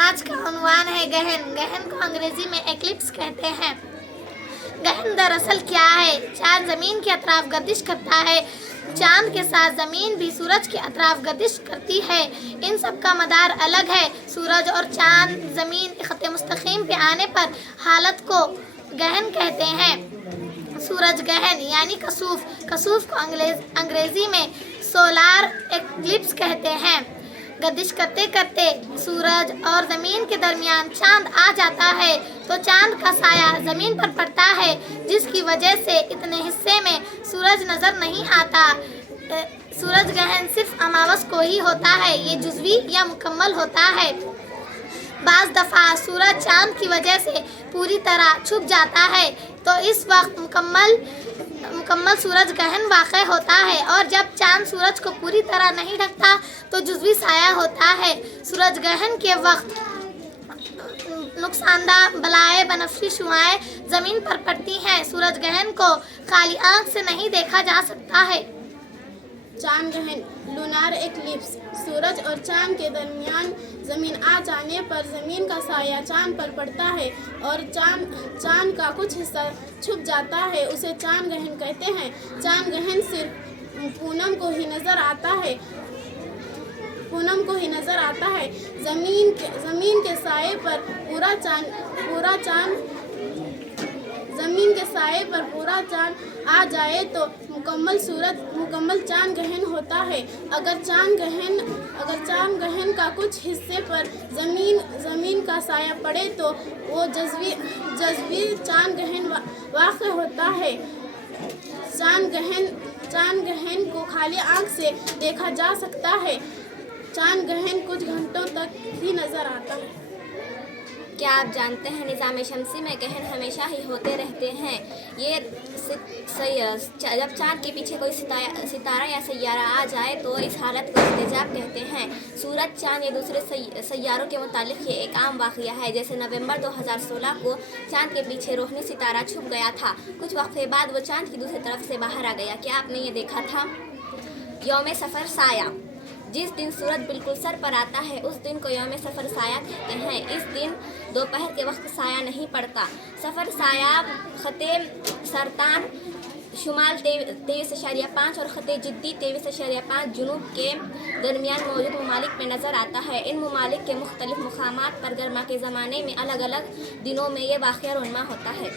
آج کا عنوان ہے گہن۔ گہن کو انگریزی میں ایکلپس کہتے ہیں۔ گہن دراصل کیا ہے؟ چاند زمین کے اطراف گردش کرتا ہے۔ چاند کے ساتھ زمین بھی سورج کے اطراف گردش کرتی ہے۔ ان سب کا مدار الگ ہے۔ سورج اور چاند زمین خط مستقیم پہ آنے پر حالت کو گہن کہتے ہیں۔ سورج گہن یعنی کسوف۔ کسوف کو انگریزی میں سولار ایکلپس کہتے ہیں۔ گردش کرتے کرتے سورج اور زمین کے درمیان چاند آ جاتا ہے تو چاند کا سایہ زمین پر پڑتا ہے، جس کی وجہ سے اتنے حصے میں سورج نظر نہیں آتا۔ سورج گہن صرف اماوس کو ہی ہوتا ہے، یہ جزوی یا مکمل ہوتا ہے۔ بعض دفعہ سورج چاند کی وجہ سے پوری طرح چھپ جاتا ہے تو اس وقت مکمل سورج گہن واقع ہوتا ہے، اور جب چاند سورج کو پوری طرح نہیں ڈھکتا تو جزوی سایہ ہوتا ہے۔ سورج گہن کے وقت نقصان دہ بالائے بنفشی شعاعیں زمین پر پڑتی ہیں۔ سورج گہن کو خالی آنکھ سے نہیں دیکھا جا سکتا ہے۔ چاند گہن لونار ایکلپس۔ سورج اور چاند کے درمیان زمین آ جانے پر زمین کا سایہ چاند پر پڑتا ہے اور چاند کا کچھ حصہ چھپ جاتا ہے، اسے چاند گہن کہتے ہیں۔ چاند گہن صرف پونم کو ہی نظر آتا ہے۔ زمین کے سائے پر پورا چاند آ جائے تو مکمل چاند گہن ہوتا ہے۔ اگر چاند گہن کا کچھ حصے پر زمین کا سایہ پڑے تو وہ جزوی چاند گہن واقع ہوتا ہے۔ چاند گہن کو خالی آنکھ سے دیکھا جا سکتا ہے۔ چاند گہن کچھ گھنٹوں تک ہی نظر آتا ہے۔ کیا آپ جانتے ہیں نظام شمسی میں گہن ہمیشہ ہی ہوتے رہتے ہیں؟ جب چاند کے پیچھے کوئی ستارہ یا سیارہ آ جائے تو اس حالت کو ارتجاف کہتے ہیں۔ سورج، چاند یا دوسرے سیاروں کے متعلق یہ ایک عام واقعہ ہے، جیسے نومبر 2016 کو چاند کے پیچھے روشنی ستارہ چھپ گیا تھا۔ کچھ وقفے بعد وہ چاند کی دوسری طرف سے باہر آ گیا۔ کیا آپ نے یہ دیکھا تھا؟ یوم صفر سایہ۔ جس دن سورج بالکل سر پر آتا ہے اس دن کو یوم صفر سایہ کہتے ہیں۔ اس دن دوپہر کے وقت سایہ نہیں پڑتا۔ صفر سایہ خط سرطان شمال 23.5 اور خط جدی 23.5 جنوب کے درمیان موجود ممالک میں نظر آتا ہے۔ ان ممالک کے مختلف مقامات پر گرما کے زمانے میں الگ الگ دنوں میں یہ واقعہ رونما ہوتا ہے۔